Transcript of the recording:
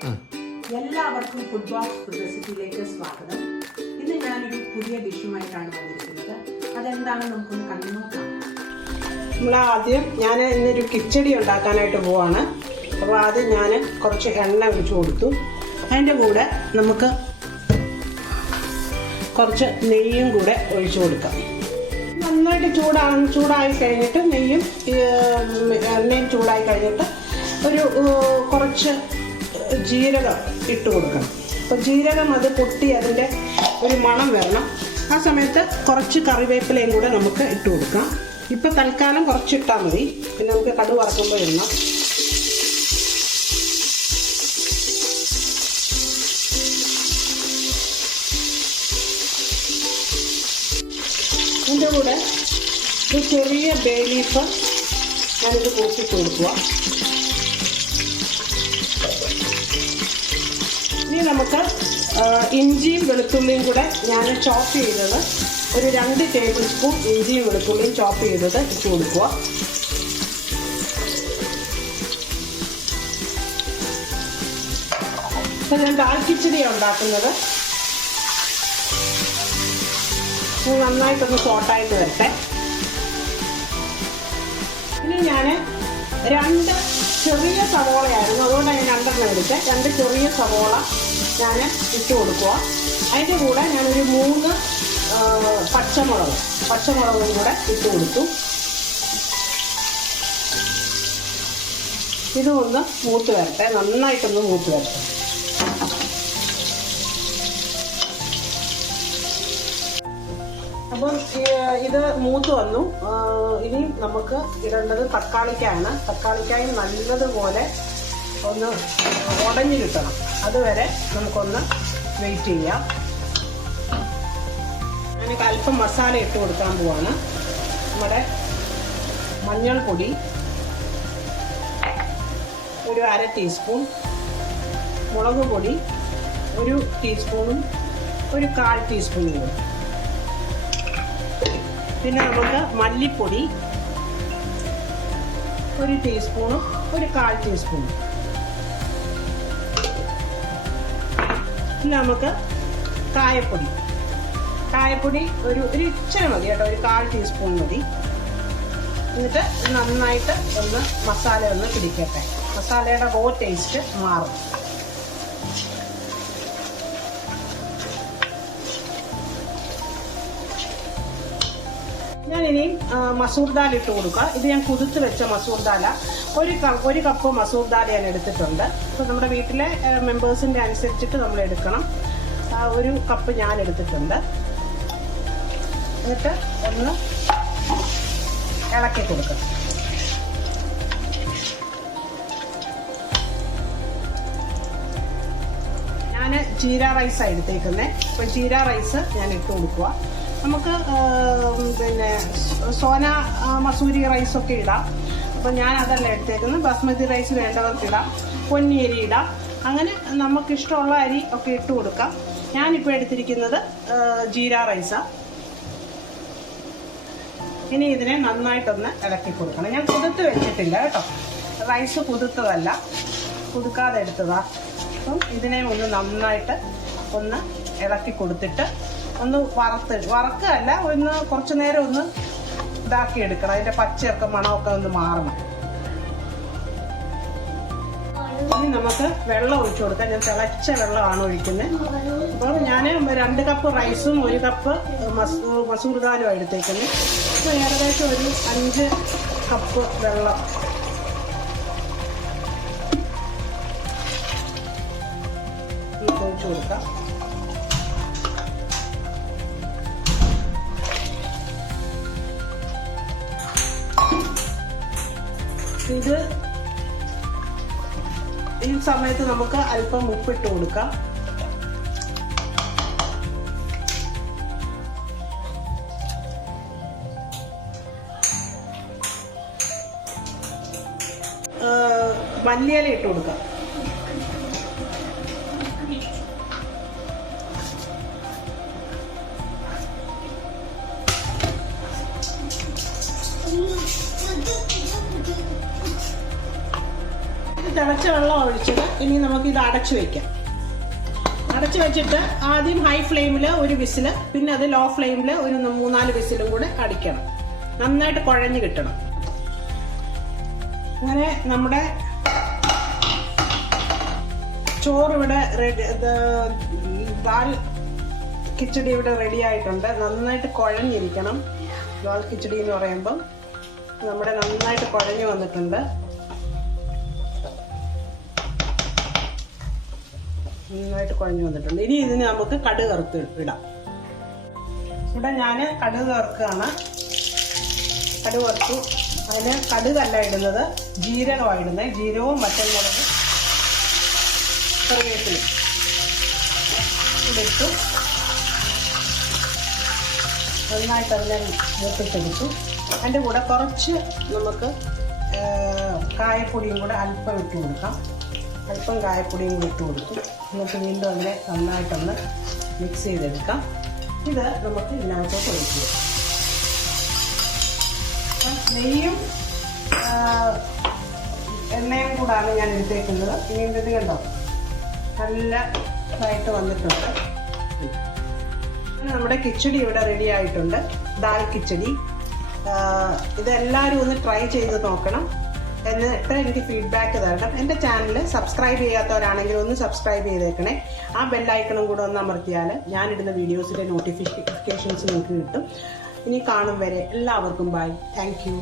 എല്ലാവർക്കും food box റെസിപ്പിയിലേക്ക് സ്വാഗതം. ഇന്ന് ഞാനൊരു പുതിയ ഡിഷുമായിട്ടാണ് വന്നിരിക്കുന്നത്. അതെന്താണെന്ന് നമുക്കൊന്ന് കണ്ടു നോക്കാം. ആദ്യം ഞാൻ ഇന്നൊരു കിച്ചടി ഉണ്ടാക്കാനായിട്ട് പോവാണ്. അപ്പോൾ ആദ്യം ഞാൻ കുറച്ച് എണ്ണ ഒഴിച്ചു കൊടുത്തു. അതിൻ്റെ കൂടെ നമുക്ക് കുറച്ച് നെയ്യും കൂടെ ഒഴിച്ചു കൊടുക്കാം. നന്നായിട്ട് ചൂടായി കഴിഞ്ഞിട്ട് എണ്ണയും ചൂടായി കഴിഞ്ഞിട്ട് ഒരു കുറച്ച് ജീരകം ഇട്ട് കൊടുക്കണം. അപ്പോൾ ജീരകം അത് പൊട്ടി അതിൻ്റെ ഒരു മണം വരണം. ആ സമയത്ത് കുറച്ച് കറിവേപ്പിലയും കൂടെ നമുക്ക് ഇട്ട് കൊടുക്കാം. ഇപ്പം തൽക്കാലം കുറച്ചിട്ടാൽ മതി, പിന്നെ നമുക്ക് കടുക് വറക്കുമ്പോൾ ഇടണം. ഇതിൻ്റെ കൂടെ ഒരു ചെറിയ ബേ ലീഫ് ഞാനിത് പൊട്ടിച്ച് കൊടുക്കുക. ഇനി നമുക്ക് ഇഞ്ചിയും വെളുത്തുള്ളിയും കൂടെ ഞാൻ ചോപ്പ് ചെയ്തത് ഒരു 2 ടേബിൾ സ്പൂൺ ഇഞ്ചിയും വെളുത്തുള്ളിയും ചോപ്പ് ചെയ്തത് ഇട്ട് കൊടുക്കുക. ഇപ്പം ഞാൻ ദാൽ കിച്ചടിയാണ് ഉണ്ടാക്കുന്നത്. നന്നായിട്ടൊന്ന് സോട്ടായിട്ട് വരട്ടെ. ഇനി ഞാൻ 2 ചെറിയ സവോളയായിരുന്നു, അതുകൊണ്ടാണ് ഞാൻ 2 എടുത്തത്. 2 ചെറിയ സവോള ഞാൻ ഇട്ട് കൊടുക്കുക. അതിൻ്റെ കൂടെ ഞാനൊരു 3 പച്ചമുളകും കൂടെ ഇട്ട് കൊടുത്തു. ഇതൊന്ന് മൂത്ത് വരട്ടെ, നന്നായിട്ടൊന്ന് മൂത്ത് വരട്ടെ. അപ്പം ഇത് മൂത്ത് വന്നു. ഇനി നമുക്ക് ഇടേണ്ടത് തക്കാളിക്കായാണ്. തക്കാളിക്കായും നല്ലതുപോലെ ഒന്ന് ഉടഞ്ഞു കിട്ടണം. അതുവരെ നമുക്കൊന്ന് വെയിറ്റ് ചെയ്യാം. ഞാനൊക്കെ അല്പം മസാല ഇട്ട് കൊടുക്കാൻ പോവാണ്. നമ്മുടെ മഞ്ഞൾപ്പൊടി ഒരു 1/2 ടീസ്പൂൺ, മുളക് പൊടി 1 ടീസ്പൂണും ഒരു 1/4 ടീസ്പൂണും കൂടി. പിന്നെ നമുക്ക് മല്ലിപ്പൊടി 1 ടീസ്പൂണും ഒരു 1/4 ടീസ്പൂണും. പിന്നെ നമുക്ക് കായപ്പൊടി ഒരു ഇച്ചിരി മതി കേട്ടോ, ഒരു 1/4 ടീസ്പൂൺ മതി. എന്നിട്ട് നന്നായിട്ട് ഒന്ന് മസാല ഒന്ന് പിടിക്കട്ടെ. മസാലയുടെ റോ ടേസ്റ്റ് മാറും. ഞാനിനി മസൂർ ദാൽ ഇട്ട് കൊടുക്കുക. ഇത് ഞാൻ കുതിർത്ത് വെച്ച മസൂർ ദാല, ഒരു കപ്പ് മസൂർ ദാൽ ഞാൻ എടുത്തിട്ടുണ്ട്. അപ്പോൾ നമ്മുടെ വീട്ടിലെ മെമ്പേഴ്സിൻ്റെ അനുസരിച്ചിട്ട് നമ്മൾ എടുക്കണം. 1 കപ്പ് ഞാൻ എടുത്തിട്ടുണ്ട്. എന്നിട്ട് ഒന്ന് ഇളക്കി കൊടുക്കണം. ഞാൻ ജീര റൈസാണ് എടുത്തേക്കുന്നത്. അപ്പോൾ ജീര റൈസ് ഞാൻ ഇട്ട് കൊടുക്കുക. നമുക്ക് പിന്നെ സോന മസൂരി റൈസൊക്കെ ഇടാം. അപ്പം ഞാൻ അതല്ല എടുത്തേക്കുന്നത്. ബസ്മതി റൈസ് വേണ്ടവർക്ക് ഇടാം, പൊന്നിയരി ഇടാം. അങ്ങനെ നമുക്കിഷ്ടമുള്ള അരി ഒക്കെ ഇട്ട് കൊടുക്കാം. ഞാനിപ്പോൾ എടുത്തിരിക്കുന്നത് ജീര റൈസാണ്. ഇനി ഇതിനെ നന്നായിട്ടൊന്ന് ഇളക്കി കൊടുക്കണം. ഞാൻ കുതിർത്ത് വെച്ചിട്ടില്ല കേട്ടോ, റൈസ് കുതിർത്തതല്ല, കുതിർക്കാതെ എടുത്തതാണ്. അപ്പം ഇതിനെ ഒന്ന് നന്നായിട്ട് ഒന്ന് ഇളക്കി കൊടുത്തിട്ട് ഒന്ന് വറക്കുകയല്ല, ഒന്ന് കുറച്ച് നേരം ഒന്ന് ഇതാക്കി എടുക്കണം. അതിൻ്റെ പച്ചയൊക്കെ മണമൊക്കെ ഒന്ന് മാറണം. ഇനി നമുക്ക് വെള്ളം ഒഴിച്ചു കൊടുക്കാം. ഞാൻ തിളച്ച വെള്ളമാണ് ഒഴിക്കുന്നത്. അപ്പോൾ ഞാൻ 2 കപ്പ് റൈസും 1 കപ്പ് മസൂർ ദാലും എടുത്തേക്കുന്നത്. അപ്പോൾ ഏകദേശം ഒരു 5 കപ്പ് വെള്ളം ഒഴിച്ചു കൊടുക്കാം. ഇത് ഈ സമയത്ത് നമുക്ക് അല്പം ഉപ്പിട്ട് കൊടുക്കാം. മല്ലിയില ഇട്ട് കൊടുക്കാം. തിളച്ച വെള്ളം ഒഴിച്ചത് ഇനി നമുക്ക് ഇത് അടച്ചു വെക്കാം. അടച്ചു വെച്ചിട്ട് ആദ്യം ഹൈ ഫ്ലെയിമിൽ ഒരു വിസില്, പിന്നെ അത് ലോ ഫ്ലെയിമിൽ ഒരു 3-4 വിസിലും കൂടെ അടിക്കണം. നന്നായിട്ട് കുഴഞ്ഞു കിട്ടണം. അങ്ങനെ നമ്മുടെ ചോറ് ഇവിടെ റെഡി, ദാൽ കിച്ചടി ഇവിടെ റെഡി ആയിട്ടുണ്ട്. നന്നായിട്ട് കുഴഞ്ഞിരിക്കണം. ദാൽ കിച്ചടി എന്ന് പറയുമ്പം നമ്മുടെ നന്നായിട്ട് കുഴഞ്ഞു വന്നിട്ടുണ്ട്. നന്നായിട്ട് കുഴഞ്ഞു വന്നിട്ടുണ്ട്. ഇനി ഇതിന് നമുക്ക് കടുക് വറുത്ത് ഇടാം. ഇവിടെ ഞാൻ കടുക് വറുക്കുകയാണ്. കടുക് വറുത്തു. അതിന് കടുകല്ല ഇടുന്നത്, ജീരകമാണ് ഇടുന്നത്. ജീരകവും വറ്റൽമുളകും കറിവേപ്പിലും ഇട്ടു. നന്നായിട്ട് അതിനെ മൂപ്പിച്ചെടുത്തു. അതിൻ്റെ കൂടെ കുറച്ച് നമുക്ക് കായപ്പൊടിയും കൂടെ അല്പം ഇട്ട് കൊടുക്കാം. അല്പം കായപ്പൊടിയും കൂടി ഇട്ട് കൊടുക്കും. നമുക്ക് വീണ്ടും അതിനെ നന്നായിട്ടൊന്ന് മിക്സ് ചെയ്തെടുക്കാം. ഇത് നമുക്ക് ഇതിനകത്തോട്ട് ഒഴിക്കുക. നെയ്യും എണ്ണയും കൂടാണ് ഞാൻ എടുത്തേക്കുന്നത്. ഇനി ഇത് കണ്ടോ നല്ലതായിട്ട് വന്നിട്ടുണ്ട്. നമ്മുടെ കിച്ചടി ഇവിടെ റെഡി ആയിട്ടുണ്ട്. ദാൽ കിച്ചടി. ഇതെല്ലാവരും ഒന്ന് ട്രൈ ചെയ്ത് നോക്കണം. എന്നിട്ട് എനിക്ക് ഫീഡ്ബാക്ക് തരണം. എൻ്റെ ചാനൽ സബ്സ്ക്രൈബ് ചെയ്യാത്തവരാണെങ്കിൽ ഒന്ന് സബ്സ്ക്രൈബ് ചെയ്തേക്കണേ. ആ ബെല്ലൈക്കണും കൂടെ ഒന്ന് അമർത്തിയാൽ ഞാനിടുന്ന വീഡിയോസിൻ്റെ നോട്ടിഫിക്കേഷൻസ് നിങ്ങൾക്ക് കിട്ടും. ഇനി കാണും വരെ എല്ലാവർക്കും ബൈ. Thank you.